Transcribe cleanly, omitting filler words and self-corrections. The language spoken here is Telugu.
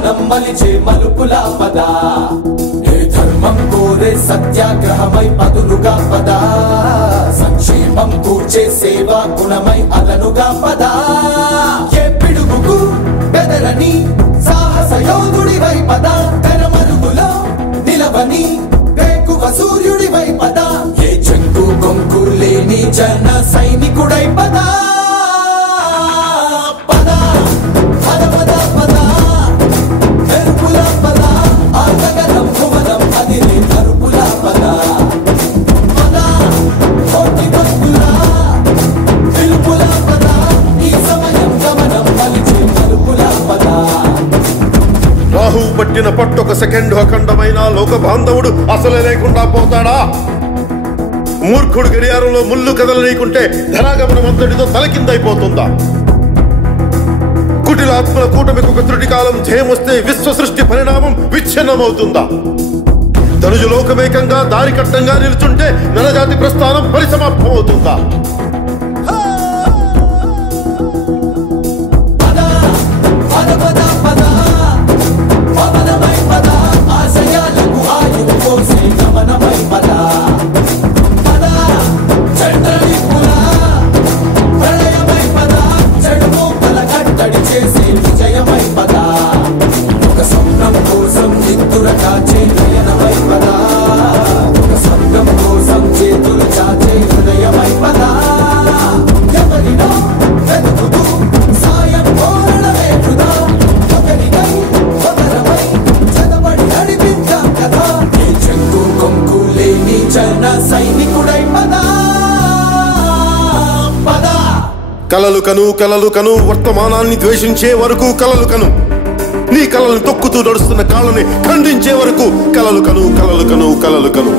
గమనం మలిచే మలుపుల పద ఏ ధర్మం కోరే సత్యాగ్రహమై పదులుగా పద సంక్షేమం కూర్చే సేవా గుణమై అలనుగా పద ఏ పిడుగుకు బెదరని సాహస యోధుడివై పద కరమరుగులో నిలవని వేకువ సూర్యుడివై పద ఏ చెంగు కొంకు లేని జన సైనికుడై పద పద పద పద పద మెరుపుల పద ఆగగనం భువనం అదిరే మరుపుల పద పద కోటి భక్తుల పిలుపుల పద ఈ సమయం గమనం మలిచే మరుపుల పద రాహు పట్టిన పట్టొక సెకండ్ అఖండమైన లోక బాంధవుడు అసలే లేకుండా పోతాడా? మూర్ఖుడు గడియారంలో ముళ్ళు కదలనీకుంటే ధనాగమనం అంతటితో తలకిందైపోతుందా? కుటిలాత్మల కూటమికి ఒక త్రుటి కాలం జయమొస్తే విశ్వ సృష్టి పరిణామం విచ్ఛిన్నమవుతుందా? ధనుజు లోకమేకంగా దారి కట్టంగా నిలుచుంటే నరజాతి ప్రస్థానం పరిసమాప్తం అవుతుందా? కలలు కను కలలు కను వర్తమానాన్ని ద్వేషించే వరకు కలలు కను నీ కలలను తొక్కుతూ నడుస్తున్న కాళ్ళని ఖండించే వరకు కలలు కను కలలు కను కలలు కను